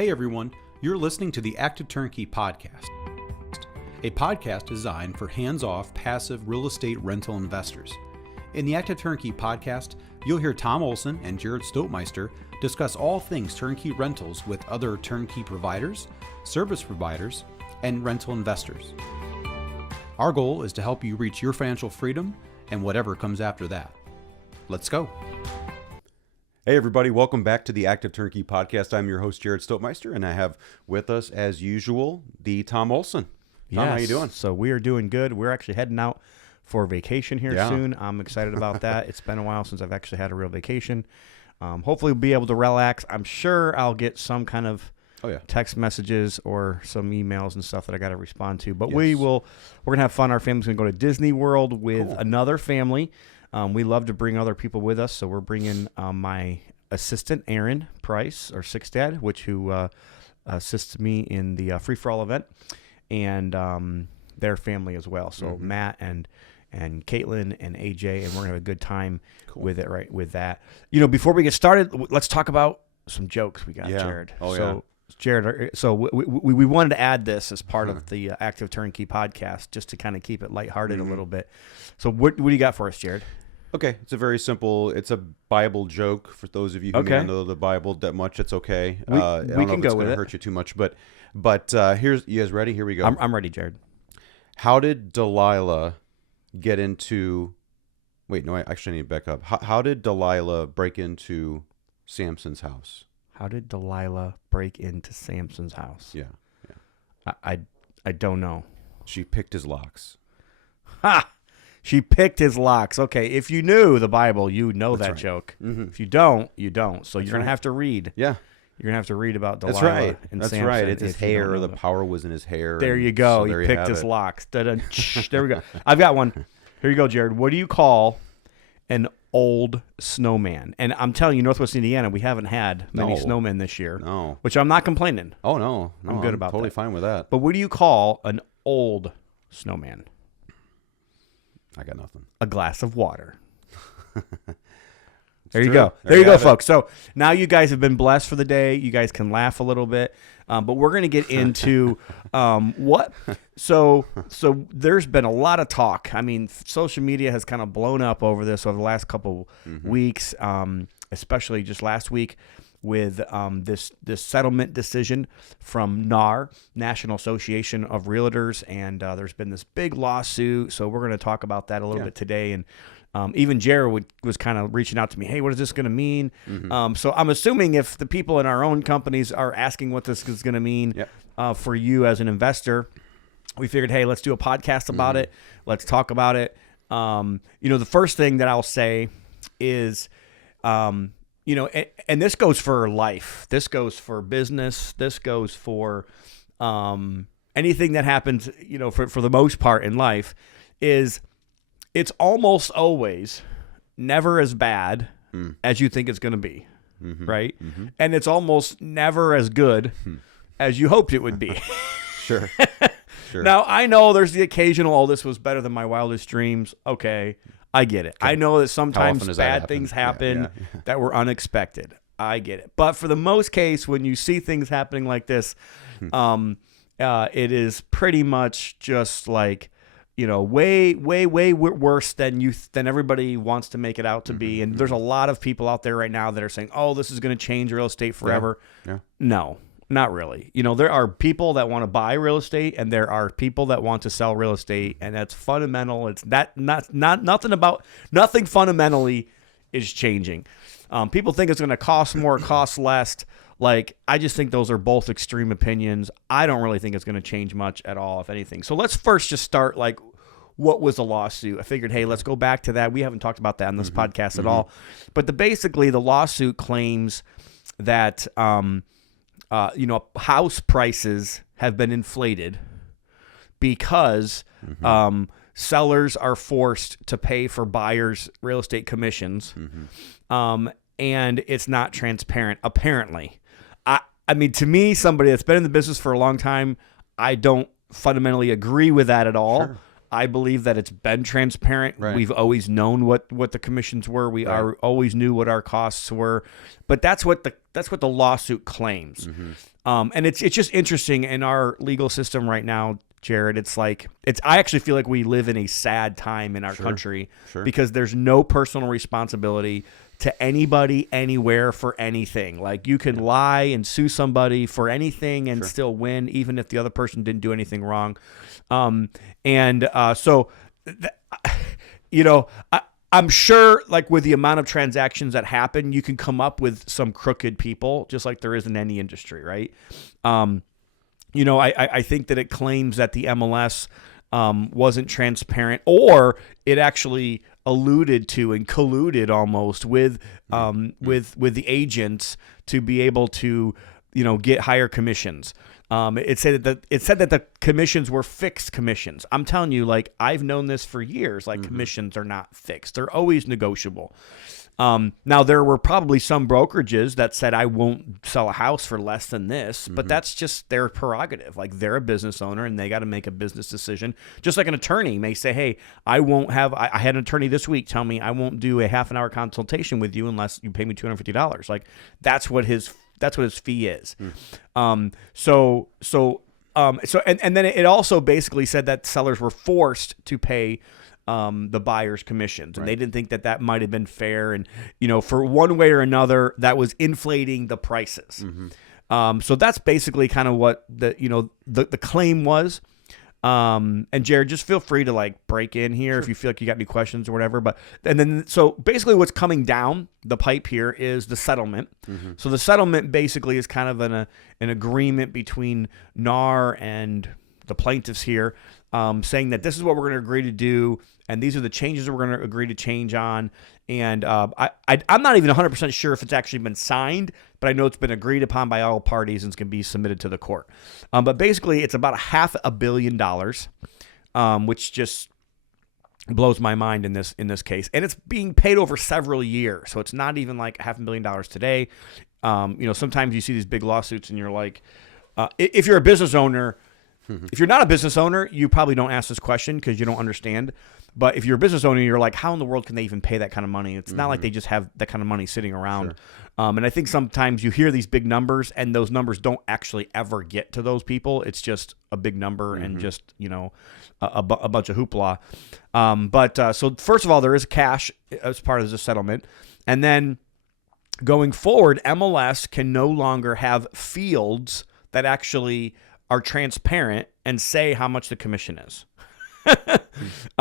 Hey everyone, you're listening to the Active Turnkey Podcast, a podcast designed for hands-off, passive real estate rental investors. In the Active Turnkey Podcast, you'll hear Tom Olson and Jared Stoltmeister discuss all things turnkey rentals with other turnkey providers, service providers, and rental investors. Our goal is to help you reach your financial freedom and whatever comes after that. Let's go. Hey everybody, welcome back to the Active Turnkey Podcast. I'm your host, Jared Stoltmeister, and I have with us, as usual, the Tom Olson. Tom, how you doing? So we are doing good. We're actually heading out for vacation here soon. I'm excited about that. It's been a while since I've actually had a real vacation. Hopefully we'll be able to relax. I'm sure I'll get some kind of text messages or some emails and stuff that I got to respond to. But we're going to have fun. Our family's going to go to Disney World with another family. We love to bring other people with us, so we're bringing my assistant, Aaron Price, or Six Dad, who assists me in the Free For All event, and their family as well. So Matt and Caitlin and AJ, and we're gonna have a good time with it. Right with that, before we get started, let's talk about some jokes we got, Jared. Jared, so we wanted to add this as part of the Active Turnkey Podcast, just to kind of keep it lighthearted a little bit. So what do you got for us, Jared? Okay, it's a very simple, it's a Bible joke for those of you who may not know the Bible that much. It's okay. We can go with it. I don't know if it's going to hurt you too much, but here's, you guys ready? Here we go. I'm ready, Jared. How did Delilah get into, wait, no, I actually need to back up. How did Delilah break into Samson's house? How did Delilah break into Samson's house? Yeah. I don't know. She picked his locks. Ha! She picked his locks. Okay, if you knew the Bible, you know that joke. Mm-hmm. If you don't, you don't. So you're going to have to read. Yeah. You're going to have to read about Delilah. That's right. And That's Samson. right. It's his hair. The power was in his hair. There you go. So he picked his locks. There we go. I've got one. Here you go, Jared. What do you call an old snowman? And I'm telling you, Northwest Indiana, we haven't had many snowmen this year. No. Which I'm not complaining. Oh, no. I'm good about totally that. Fine with that. But what do you call an old snowman? I got nothing. A glass of water. There you go. There you go, folks. So now you guys have been blessed for the day. You guys can laugh a little bit. But we're going to get into what. So there's been a lot of talk. I mean, social media has kind of blown up over this over the last couple weeks, especially just last week with this settlement decision from NAR, National Association of Realtors, and there's been this big lawsuit. So we're going to talk about that a little bit today. And even Jared was kind of reaching out to me, hey, what is this going to mean? So I'm assuming if the people in our own companies are asking what this is going to mean for you as an investor, we figured, hey, let's do a podcast about it. Let's talk about it. The first thing that I'll say is, and this goes for life. This goes for business. This goes for anything that happens, for the most part in life, is it's almost always never as bad as you think it's going to be, right? And it's almost never as good as you hoped it would be. Sure. Now, I know there's the occasional, this was better than my wildest dreams. Okay. I get it. I know that sometimes bad things happen that were unexpected. I get it. But for the most case, when you see things happening like this, it is pretty much just like, way worse than everybody wants to make it out to be. And there's a lot of people out there right now that are saying, oh, this is going to change real estate forever. Yeah. No. Not really. There are people that want to buy real estate, and there are people that want to sell real estate, and that's fundamental. It's nothing fundamentally is changing. People think it's going to cost more, cost less. Like, I just think those are both extreme opinions. I don't really think it's going to change much at all, if anything. So let's first just start, like, what was the lawsuit? I figured, hey, let's go back to that. We haven't talked about that on this podcast at all. But basically, the lawsuit claims that house prices have been inflated because sellers are forced to pay for buyers' real estate commissions, and it's not transparent, apparently. I mean, to me, somebody that's been in the business for a long time, I don't fundamentally agree with that at all. I believe that it's been transparent. Right. We've always known what the commissions were. We always knew what our costs were. But that's what the lawsuit claims. And it's just interesting in our legal system right now, Jared. I actually feel like we live in a sad time in our country because there's no personal responsibility to anybody, anywhere, for anything. Like, you can lie and sue somebody for anything and still win, even if the other person didn't do anything wrong. I'm sure, like, with the amount of transactions that happen, you can come up with some crooked people, just like there is in any industry, right? I think that it claims that the MLS wasn't transparent, or it actually alluded to and colluded almost with the agents to be able to, get higher commissions. It said that the commissions were fixed commissions. I'm telling you, like, I've known this for years. Like, commissions are not fixed; they're always negotiable. Now, there were probably some brokerages that said, I won't sell a house for less than this, but that's just their prerogative. Like, they're a business owner and they got to make a business decision. Just like an attorney may say, hey, I had an attorney this week tell me I won't do a half-an-hour consultation with you unless you pay me $250. Like, that's what his fee is. And then it also basically said that sellers were forced to pay the buyer's commissions, and they didn't think that might have been fair, and for one way or another that was inflating the prices. So that's basically kind of what the claim was. And Jared, just feel free to, like, break in here if you feel like you got any questions or whatever. So basically what's coming down the pipe here is the settlement. So the settlement basically is kind of an agreement between NAR and the plaintiffs here, saying that this is what we're going to agree to do, and these are the changes that we're going to agree to change on. And I'm not even 100% sure if it's actually been signed, but I know it's been agreed upon by all parties and it's going to be submitted to the court. But basically, it's about $500 million, which just blows my mind in this case. And it's being paid over several years, so it's not even like $500 million today. Sometimes you see these big lawsuits and you're like, if you're a business owner. If you're not a business owner, you probably don't ask this question because you don't understand. But if you're a business owner, you're like, how in the world can they even pay that kind of money? It's not like they just have that kind of money sitting around. And I think sometimes you hear these big numbers and those numbers don't actually ever get to those people. It's just a big number and just, a bunch of hoopla. So first of all, there is cash as part of the settlement. And then going forward, MLS can no longer have fields that actually are transparent and say how much the commission is.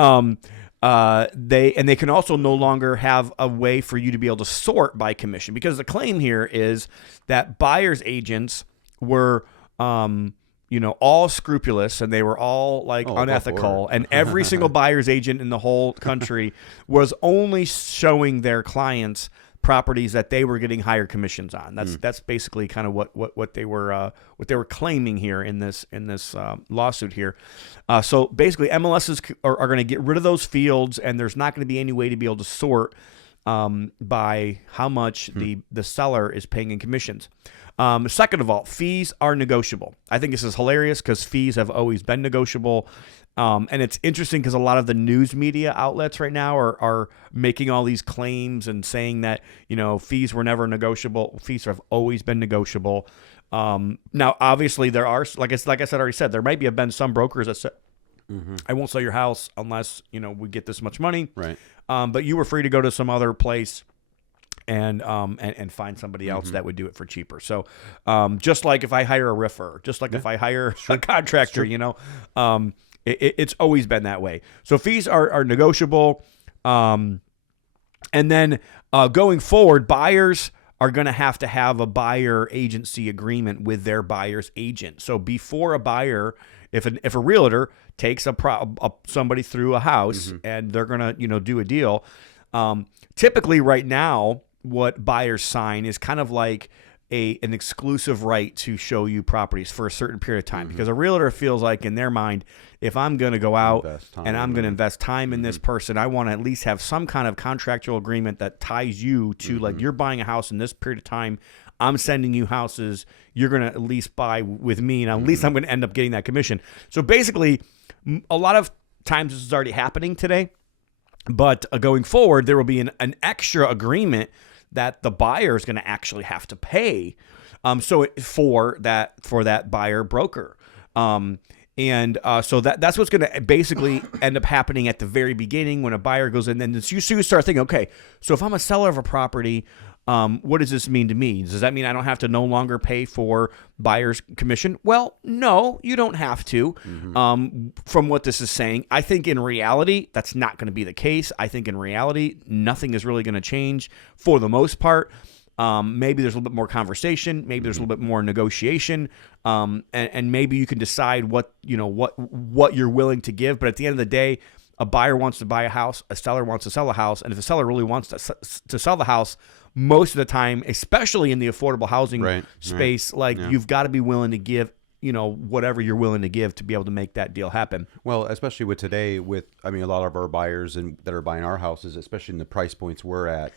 They can also no longer have a way for you to be able to sort by commission, because the claim here is that buyers agents were all scrupulous and they were all unethical, and every single buyer's agent in the whole country was only showing their clients properties that they were getting higher commissions on. That's basically kind of what they were claiming here in this lawsuit here. So basically, MLSs are going to get rid of those fields, and there's not going to be any way to be able to sort by how much the seller is paying in commissions. Second of all, fees are negotiable. I think this is hilarious because fees have always been negotiable. And it's interesting because a lot of the news media outlets right now are making all these claims and saying that, fees were never negotiable. Fees have always been negotiable. Now, obviously, there are, like I already said, there might have been some brokers that said, I won't sell your house unless, we get this much money. Right. But you were free to go to some other place and find somebody else that would do it for cheaper. So just like if I hire a roofer, just like if I hire a contractor, it's always been that way. So fees are negotiable. And then going forward, buyers are going to have a buyer agency agreement with their buyer's agent. So before a buyer, if a realtor takes somebody through a house and they're going to do a deal, typically right now what buyers sign is kind of like an exclusive right to show you properties for a certain period of time, because a realtor feels like in their mind, if I'm going to go out and I'm going to invest time in this person, I want to at least have some kind of contractual agreement that ties you to like, you're buying a house in this period of time, I'm sending you houses, you're going to at least buy with me, and at least I'm going to end up getting that commission. So basically, a lot of times this is already happening today, but going forward, there will be an extra agreement that the buyer is going to actually have to pay. For that buyer broker. So that's what's going to basically end up happening at the very beginning when a buyer goes in. Then you start thinking, okay, so if I'm a seller of a property, what does this mean to me? Does that mean I don't have to no longer pay for buyer's commission? Well, no, you don't have to. From what this is saying, I think in reality, that's not going to be the case. I think in reality, nothing is really going to change for the most part. Maybe there's a little bit more conversation. Maybe there's a little bit more negotiation, and maybe you can decide what you're willing to give. But at the end of the day, a buyer wants to buy a house, a seller wants to sell a house, and if a seller really wants to sell the house, most of the time, especially in the affordable housing space, you've got to be willing to give whatever you're willing to give to be able to make that deal happen. Well, especially with today, a lot of our buyers that are buying our houses, especially in the price points we're at,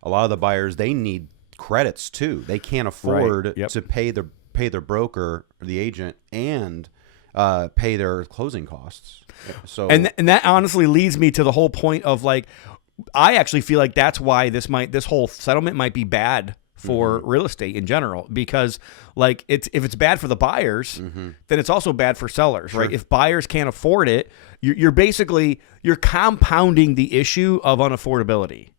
a lot of the buyers, they need credits too. They can't afford to pay their broker or the agent and pay their closing costs. So and that honestly leads me to the whole point of I actually feel like that's why this whole settlement might be bad for real estate in general, because if it's bad for the buyers, then it's also bad for sellers, right? If buyers can't afford it, you're compounding the issue of unaffordability.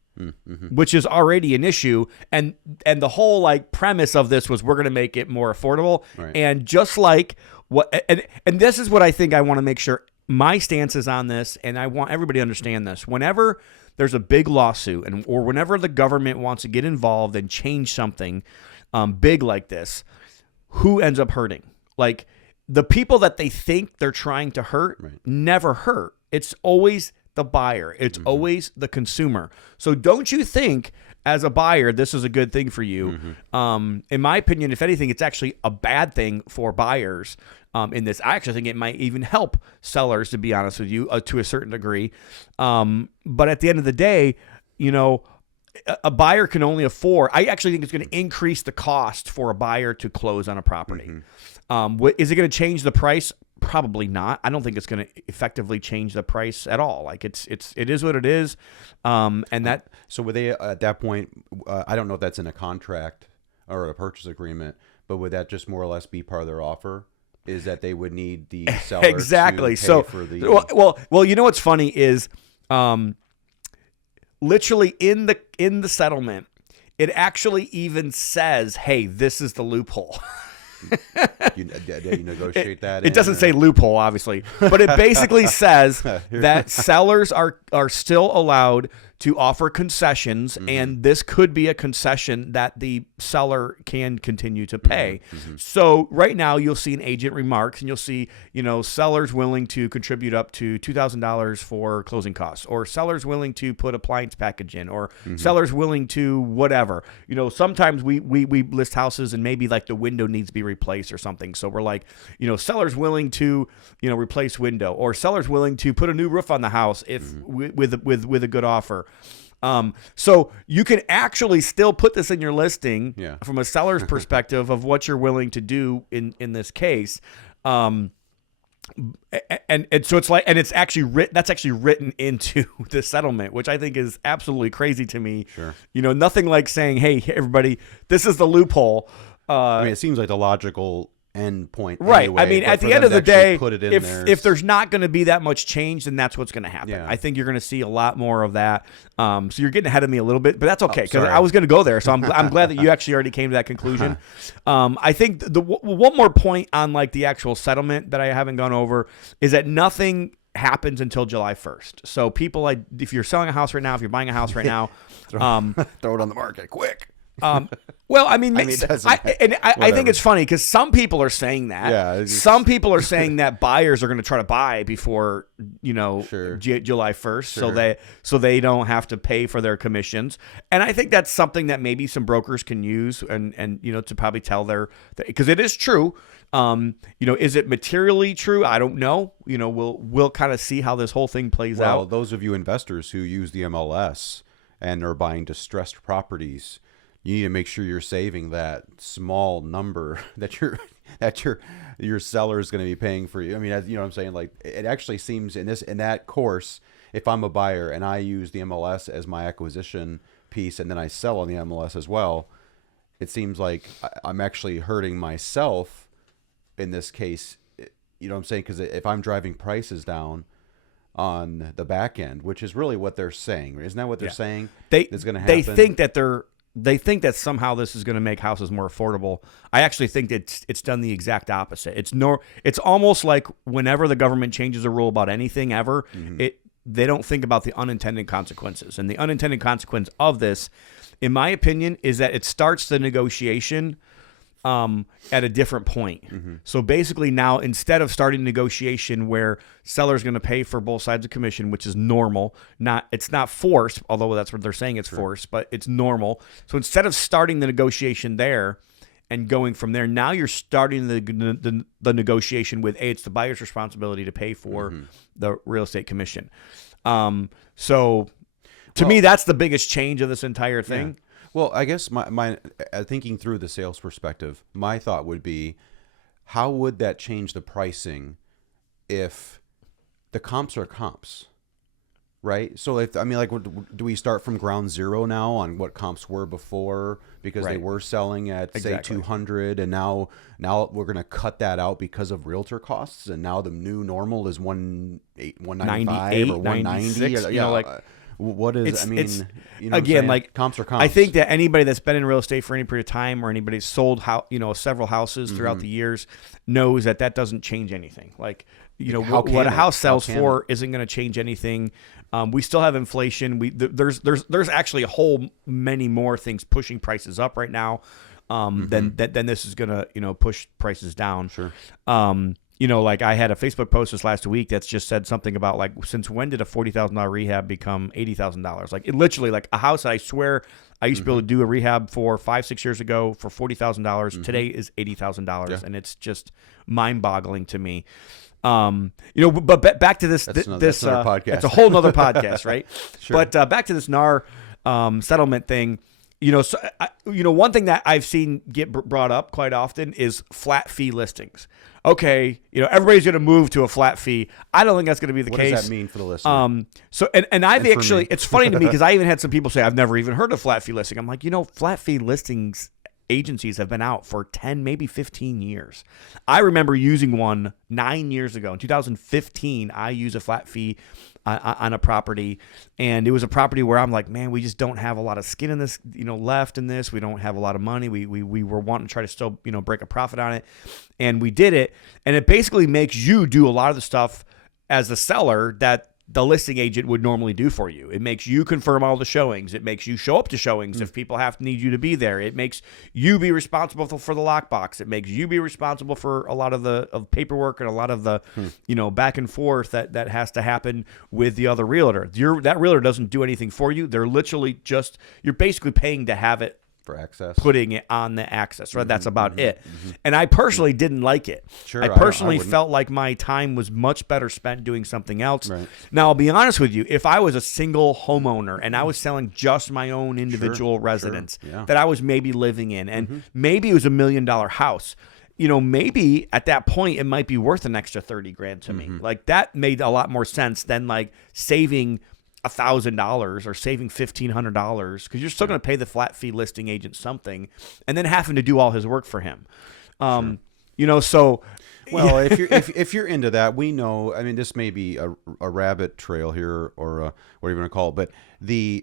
Which is already an issue, and the whole premise of this was we're going to make it more affordable, and just and this is what I think I want to make sure my stance is on this, and I want everybody to understand this. Whenever there's a big lawsuit, or whenever the government wants to get involved and change something big like this, who ends up hurting? The people that they think they're trying to hurt never hurt. It's always the buyer. It's always the consumer. So don't you think as a buyer, this is a good thing for you? In my opinion, if anything, it's actually a bad thing for buyers in this. I actually think it might even help sellers, to be honest with you, to a certain degree. But at the end of the day, a buyer can only afford, I actually think it's going to increase the cost for a buyer to close on a property. Is it going to change the price? Probably not. I don't think it's going to effectively change the price at all. It is what it is. So would they at that point? I don't know if that's in a contract or a purchase agreement, but would that just more or less be part of their offer? Is that they would need the seller exactly? To pay So for the well, what's funny is, literally in the settlement, it actually even says, "Hey, this is the loophole." you negotiate that. It doesn't say loophole, obviously, but it basically says that sellers are still allowed to offer concessions, and this could be a concession that the seller can continue to pay. So right now you'll see an agent remarks, and you'll see, sellers willing to contribute up to $2,000 for closing costs, or sellers willing to put appliance package in, or sellers willing to whatever. Sometimes we list houses and maybe the window needs to be replaced or something. So we're sellers willing to, replace window, or sellers willing to put a new roof on the house if with a good offer. So you can actually still put this in your listing from a seller's perspective of what you're willing to do in this case. And so it's actually that's actually written into the settlement, which I think is absolutely crazy to me. Sure. Nothing like saying, "Hey, everybody, this is the loophole." It seems like the logical end point, right? Anyway, at the end of the day, put it in if there's not going to be that much change, then that's what's going to happen. Yeah. I think you're going to see a lot more of that. So you're getting ahead of me a little bit, but that's okay, because I was going to go there. So I'm glad that you actually already came to that conclusion. I think the one more point on the actual settlement that I haven't gone over is that nothing happens until July 1st. So people, if you're selling a house right now, if you're buying a house right now, throw it on the market quick. Well, I think it's funny because some people are saying that. Yeah, some people are saying that buyers are going to try to buy before Sure. July 1st, Sure. so they don't have to pay for their commissions. And I think that's something that maybe some brokers can use and to probably tell because it is true. Is it materially true? I don't know. We'll kind of see how this whole thing plays out. Well, those of you investors who use the MLS and are buying distressed properties, you need to make sure you're saving that small number that your seller is going to be paying for you. I mean, you know what I'm saying? Like, it actually seems in that course, if I'm a buyer and I use the MLS as my acquisition piece and then I sell on the MLS as well, it seems like I'm actually hurting myself in this case. You know what I'm saying? Because if I'm driving prices down on the back end, which is really what they're saying, isn't that what they're saying? Is going to happen? They think that somehow this is going to make houses more affordable. I actually think that it's done the exact opposite. It's almost like whenever the government changes a rule about anything ever, they don't think about the unintended consequences. And the unintended consequence of this, in my opinion, is that it starts the negotiation at a different point. So basically now, instead of starting negotiation where seller's going to pay for both sides of commission, which is normal, it's not forced, although that's what they're saying, it's forced, but it's normal. So instead of starting the negotiation there and going from there, now you're starting the negotiation with, it's the buyer's responsibility to pay for the real estate commission. So to me, that's the biggest change of this entire thing. Yeah. Well, I guess my thinking through the sales perspective, my thought would be, how would that change the pricing if the comps are comps, right? So do we start from ground zero now on what comps were before because they were selling at say 200, and now we're going to cut that out because of realtor costs, and now the new normal is 195 or 190? What is, again, like comps are comps. I think that anybody that's been in real estate for any period of time, or anybody that's sold several houses throughout the years, knows that doesn't change anything. Like, what a house sells for isn't going to change anything. We still have inflation. There's actually a whole many more things pushing prices up right now than this is going to push prices down. Sure. Like I had a Facebook post this last week that's just said something about, like, since when did a $40,000 rehab become $80,000? Like, it literally, like a house I swear I used to be able to do a rehab for 5-6 years ago for $40,000. Today is $80,000, and it's just mind-boggling to me. But back to this. That's another podcast. It's a whole nother podcast, right? Sure. But back to this NAR settlement thing. One thing that I've seen get brought up quite often is flat fee listings. Okay, everybody's going to move to a flat fee. I don't think that's going to be the case. What does that mean for the listener? And I've actually, it's funny to me because I even had some people say, I've never even heard of flat fee listing. I'm like, flat fee listings agencies have been out for 10, maybe 15 years. I remember using one 9 years ago. In 2015, I used a flat fee on a property, and it was a property where I'm like, man, we just don't have a lot of skin in this, left in this. We don't have a lot of money. We were wanting to try to still, break a profit on it, and we did it. And it basically makes you do a lot of the stuff as the seller that the listing agent would normally do for you. It makes you confirm all the showings. It makes you show up to showings if people need you to be there. It makes you be responsible for the lockbox. It makes you be responsible for a lot of the paperwork and a lot of the back and forth that has to happen with the other realtor. That realtor doesn't do anything for you. They're literally you're basically paying to have it for access, putting it on the access, right? That's about it. And I personally didn't like it. Sure, I personally felt like my time was much better spent doing something else. Right. Now, I'll be honest with you. If I was a single homeowner and I was selling just my own individual residence that I was maybe living in, and maybe it was $1 million house, maybe at that point it might be worth an extra $30,000 to me. Like, that made a lot more sense than like saving $1,000 or saving $1,500, because you're still going to pay the flat fee listing agent something, and then having to do all his work for him. So. Well, if you're into that, we know. I mean, this may be a rabbit trail here, or what you want to call it, but this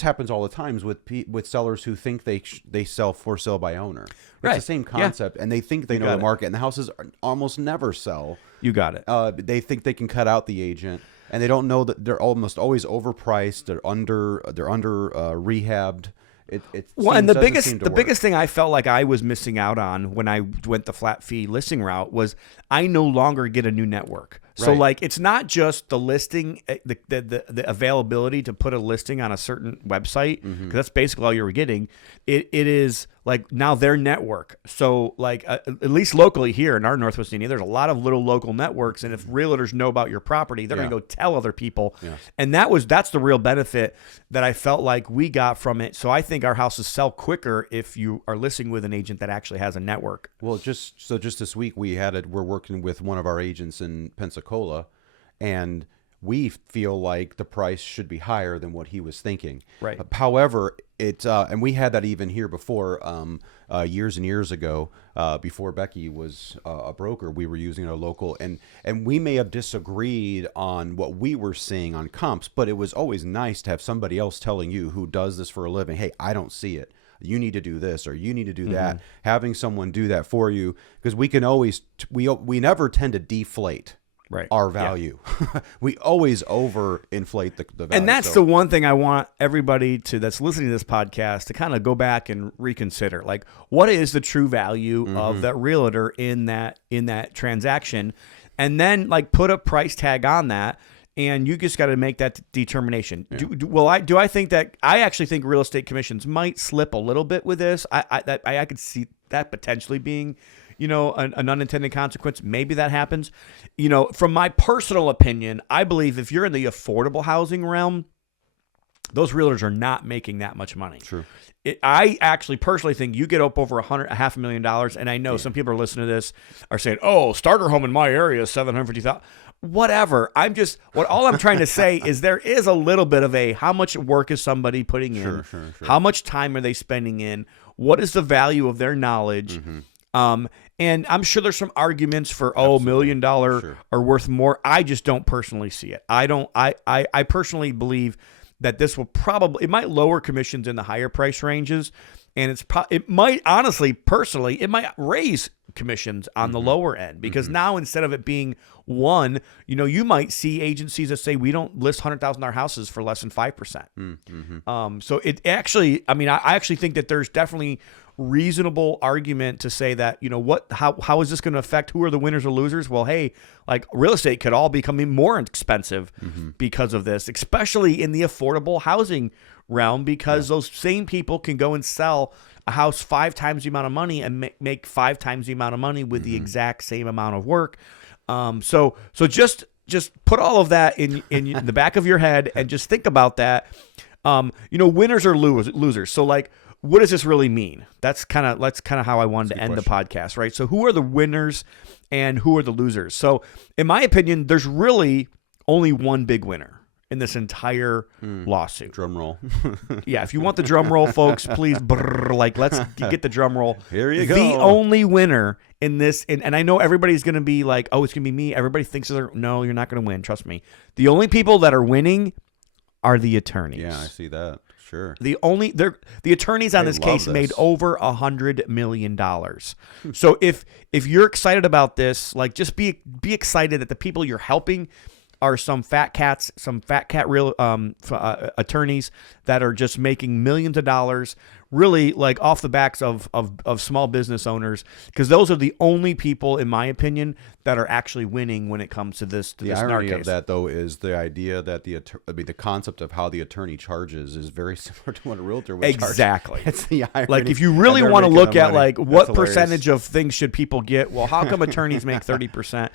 happens all the times with sellers who think they sell for sale by owner. It's the same concept, and they think they know the market, and the houses almost never sell. You got it. They think they can cut out the agent. And they don't know that they're almost always overpriced. They're under rehabbed. And the biggest thing I felt like I was missing out on when I went the flat fee listing route was I no longer get a new network. So like, it's not just the listing, the availability to put a listing on a certain website, because that's basically all you were getting. It is like now their network. So like at least locally here in our Northwest Indiana, there's a lot of little local networks, and if realtors know about your property, they're going to go tell other people. And that's the real benefit that I felt like we got from it. So I think our houses sell quicker if you are listing with an agent that actually has a network. Well, just this week we're working with one of our agents in Pensacola, and we feel like the price should be higher than what he was thinking. Right. However, and we had that even here before, years and years ago, before Becky was a broker, we were using a local, and we may have disagreed on what we were seeing on comps, but it was always nice to have somebody else telling you who does this for a living, hey, I don't see it. You need to do this, or you need to do that. Having someone do that for you, because we can always, we never tend to deflate our value. We always overinflate the value. And that's the one thing I want everybody that's listening to this podcast to kind of go back and reconsider. Like, what is the true value of that realtor in that transaction? And then like put a price tag on that. And you just got to make that determination. Yeah. Do I think that I actually think real estate commissions might slip a little bit with this? I could see that potentially being, an unintended consequence. Maybe that happens. From my personal opinion, I believe if you're in the affordable housing realm, those realtors are not making that much money. True. I actually personally think you get up over $500,000, and I know some people are listening to this are saying, "Oh, starter home in my area is $750,000." Whatever. All I'm trying to say is there is a little bit of how much work is somebody putting in? Sure. How much time are they spending in? What is the value of their knowledge? And I'm sure there's some arguments for, $1 million are worth more. I just don't personally see it. I personally believe that this will it might lower commissions in the higher price ranges. And it might honestly, personally, it might raise commissions on the lower end, because now instead of it being one, you might see agencies that say we don't list $100,000 houses for less than 5%. So it actually, I actually think that there's definitely reasonable argument to say that, how is this going to affect who are the winners or losers? Well, hey, like real estate could all become more expensive because of this, especially in the affordable housing realm, because those same people can go and sell a house 5 times the amount of money and make 5 times the amount of money with the exact same amount of work. So just put all of that in the back of your head and just think about that. Winners or losers. So like, what does this really mean? That's kind of how I wanted to end the podcast, right? So who are the winners and who are the losers? So in my opinion, there's really only one big winner in this entire lawsuit. Drum roll. Yeah, if you want the drum roll, folks, please, let's get the drum roll. Here you go. The only winner in this, and I know everybody's going to be like, oh, it's going to be me. Everybody thinks no, you're not going to win. Trust me. The only people that are winning are the attorneys. Yeah, I see that. Sure. The attorneys on this case made over $100 million. So if you're excited about this, like just be excited that the people you're helping are some fat cat real attorneys that are just making millions of dollars, really like off the backs of small business owners, because those are the only people, in my opinion, that are actually winning when it comes to this. The irony of that, though, is the idea that the concept of how the attorney charges is very similar to what a realtor would charge. Exactly. It's the irony. Like if you really want to look at like what percentage of things should people get, well, how come attorneys make 30%?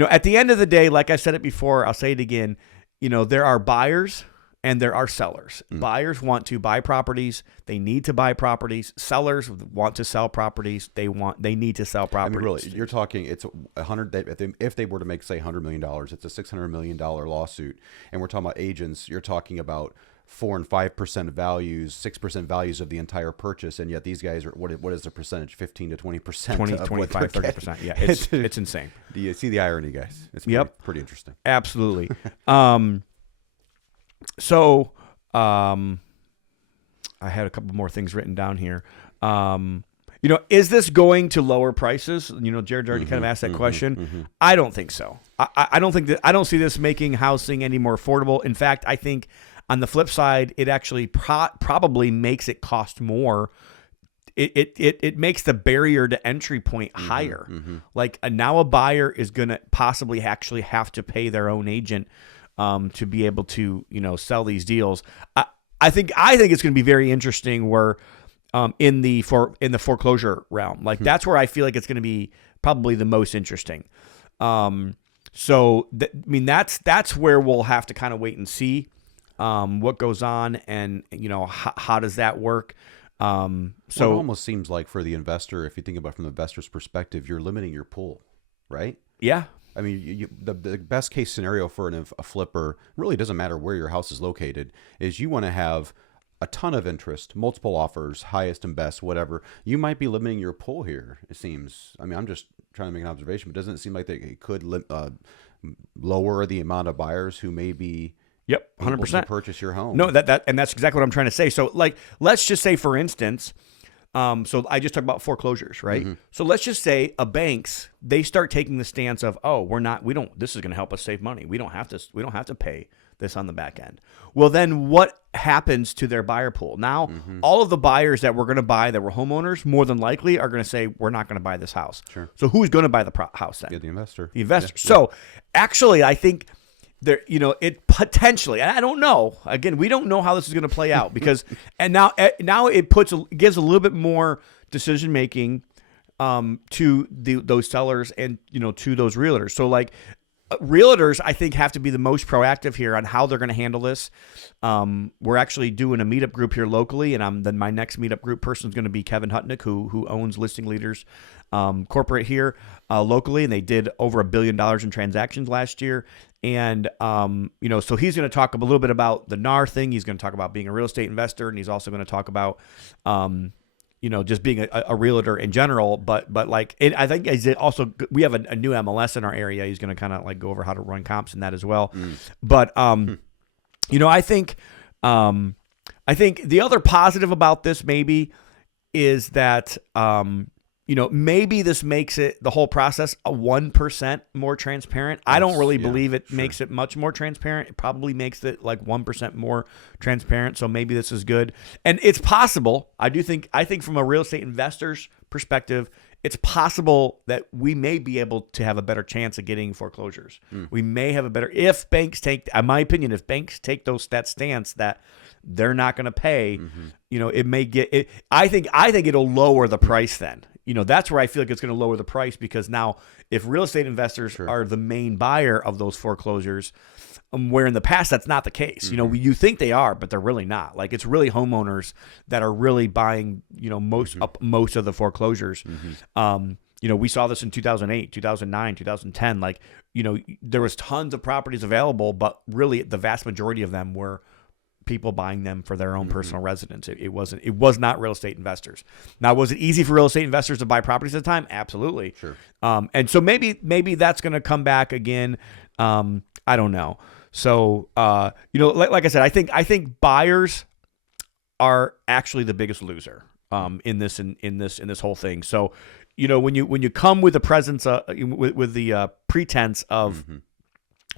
At the end of the day, like I said it before, I'll say it again, there are buyers and there are sellers. Buyers want to buy properties. They need to buy properties. Sellers want to sell properties. They need to sell properties. Really, you're talking, it's 100, if they were to make, say, $100 million, it's a $600 million lawsuit. And we're talking about agents, you're talking about 4 and 5% values, 6% values of the entire purchase, and yet these guys are what is the percentage? 15 to 20%, 20, 25, 30%. Yeah, it's insane. Do you see the irony, guys? It's pretty interesting. Absolutely. So I had a couple more things written down here. Is this going to lower prices? Jared already kind of asked that question. I don't think so. I don't see this making housing any more affordable. In fact, I think on the flip side, it actually probably makes it cost more. It makes the barrier to entry point higher. Like now a buyer is going to possibly actually have to pay their own agent to be able to, sell these deals. I think it's going to be very interesting where in the foreclosure realm, like that's where I feel like it's going to be probably the most interesting. That's where we'll have to kind of wait and see what goes on, and how does that work. So it almost seems like for the investor, if you think about it from the investor's perspective, you're limiting your pool, right? Yeah. I mean, the best case scenario for a flipper, really doesn't matter where your house is located, is you want to have a ton of interest, multiple offers, highest and best, whatever. You might be limiting your pool here, it seems. I mean, I'm just trying to make an observation, but doesn't it seem like it could lower the amount of buyers who may be 100% to purchase your home? No, and that's exactly what I'm trying to say. So, like, let's just say, for instance, so I just talked about foreclosures, right? Mm-hmm. So let's just say they start taking the stance of, this is going to help us save money. We don't have to pay this on the back end. Well, then what happens to their buyer pool? Now, all of the buyers that were going to buy that were homeowners, more than likely are going to say, we're not going to buy this house. Sure. So who's going to buy the house then? Yeah, the investor. The investor. Yeah. So actually, I think there, it potentially, and I don't know. Again, we don't know how this is going to play out because, and now it gives a little bit more decision making to those sellers and to those realtors. So like realtors, I think, have to be the most proactive here on how they're going to handle this. We're actually doing a meetup group here locally, and then my next meetup group person is going to be Kevin Hutnick, who owns Listing Leaders Corporate here locally, and they did over $1 billion in transactions last year. And so he's going to talk a little bit about the NAR thing. He's going to talk about being a real estate investor, and he's also going to talk about just being a realtor in general, but like I think we have a new MLS in our area. He's going to kind of like go over how to run comps and that as well. But I think the other positive about this maybe is that maybe this makes the whole process 1% more transparent. I don't really believe it makes it much more transparent. It probably makes it like 1% more transparent. So maybe this is good. And it's possible. I think from a real estate investor's perspective, it's possible that we may be able to have a better chance of getting foreclosures. We may have if banks take, in my opinion, that stance that they're not going to pay, it may get it. I think it'll lower the price then. That's where I feel like it's going to lower the price, because now if real estate investors are the main buyer of those foreclosures, where in the past that's not the case. You think they are, but they're really not. Like, it's really homeowners that are really buying, most of the foreclosures. We saw this in 2008, 2009, 2010. Like, there was tons of properties available, but really the vast majority of them were people buying them for their own personal residence. It was not real estate investors. Now, was it easy for real estate investors to buy properties at the time? Absolutely. Sure. And so maybe that's going to come back again. I don't know. So, like I said, I think buyers are actually the biggest loser in this whole thing. So, when you come with the presence with the pretense of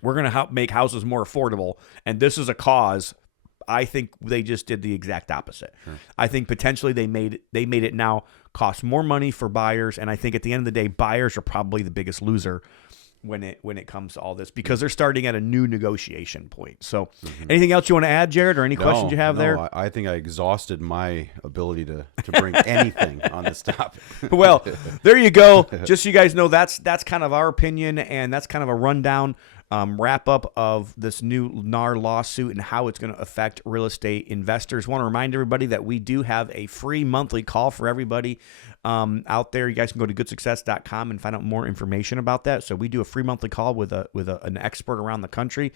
we're going to make houses more affordable, and this is a cause, I think they just did the exact opposite. Sure. I think potentially they made it now cost more money for buyers, and I think at the end of the day, buyers are probably the biggest loser when it comes to all this, because they're starting at a new negotiation point. So, anything else you want to add, Jared, or any questions you have there? I think I exhausted my ability to bring anything on this topic. Well, there you go. Just so you guys know, that's kind of our opinion, and that's kind of a rundown. Wrap up of this new NAR lawsuit and how it's going to affect real estate investors. Want to remind everybody that we do have a free monthly call for everybody out there. You guys can go to goodsuccess.com and find out more information about that. So we do a free monthly call with an expert around the country,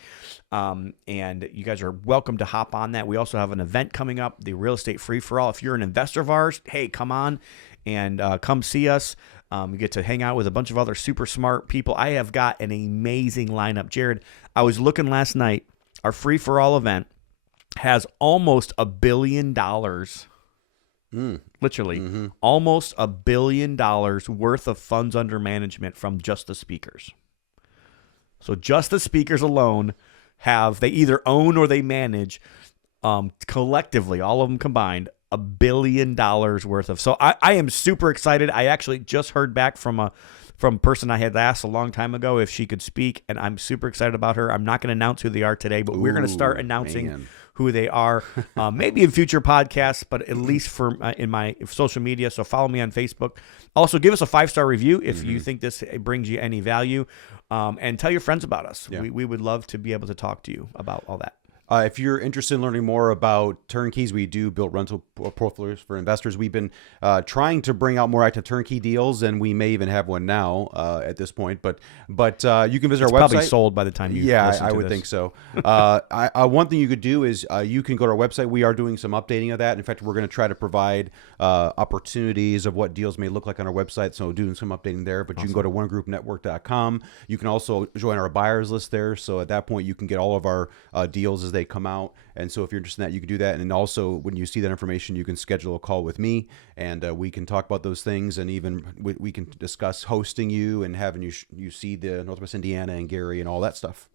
and you guys are welcome to hop on that. We also have an event coming up, the Real Estate Free for All. If you're an investor of ours, hey, come on and come see us. You get to hang out with a bunch of other super smart people. I have got an amazing lineup. Jared, I was looking last night. Our Free for All event has almost $1 billion. Literally, almost $1 billion worth of funds under management from just the speakers. So just the speakers alone they either own or they manage collectively, all of them combined, $1 billion worth of. So I am super excited. I actually just heard back from a person I had asked a long time ago if she could speak, and I'm super excited about her. I'm not going to announce who they are today, but we're going to start announcing who they are, maybe in future podcasts, but at least for in my social media. So follow me on Facebook. Also, give us a 5-star review if you think this brings you any value, and tell your friends about us. Yeah. We would love to be able to talk to you about all that. If you're interested in learning more about turnkeys, we do build rental portfolios for investors. We've been trying to bring out more active turnkey deals, and we may even have one now at this point. But you can visit our website. Probably sold by the time you listen to I would think so. One thing you could do is you can go to our website. We are doing some updating of that. In fact, we're going to try to provide opportunities of what deals may look like on our website. So doing some updating there. But you can go to onegroupnetwork.com. You can also join our buyers list there. So at that point, you can get all of our deals as they come out. And so if you're interested in that, you can do that. And also when you see that information, you can schedule a call with me, and we can talk about those things, and even we can discuss hosting you and having you see the Northwest Indiana and Gary and all that stuff.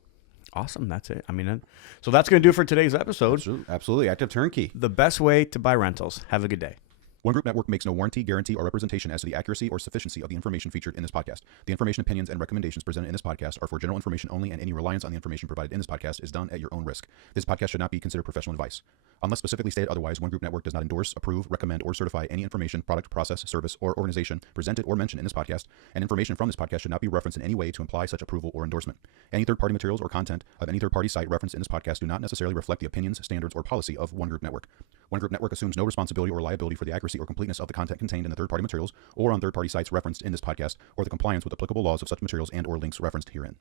Awesome. That's it. I mean, so that's going to do it for today's episode. Absolutely. Active Turnkey. The best way to buy rentals. Have a good day. One Group Network makes no warranty, guarantee, or representation as to the accuracy or sufficiency of the information featured in this podcast. The information, opinions, and recommendations presented in this podcast are for general information only, and any reliance on the information provided in this podcast is done at your own risk. This podcast should not be considered professional advice. Unless specifically stated otherwise, One Group Network does not endorse, approve, recommend, or certify any information, product, process, service, or organization presented or mentioned in this podcast, and information from this podcast should not be referenced in any way to imply such approval or endorsement. Any third-party materials or content of any third-party site referenced in this podcast do not necessarily reflect the opinions, standards, or policy of One Group Network. One Group Network assumes no responsibility or liability for the accuracy or completeness of the content contained in the third-party materials or on third-party sites referenced in this podcast, or the compliance with applicable laws of such materials and or links referenced herein.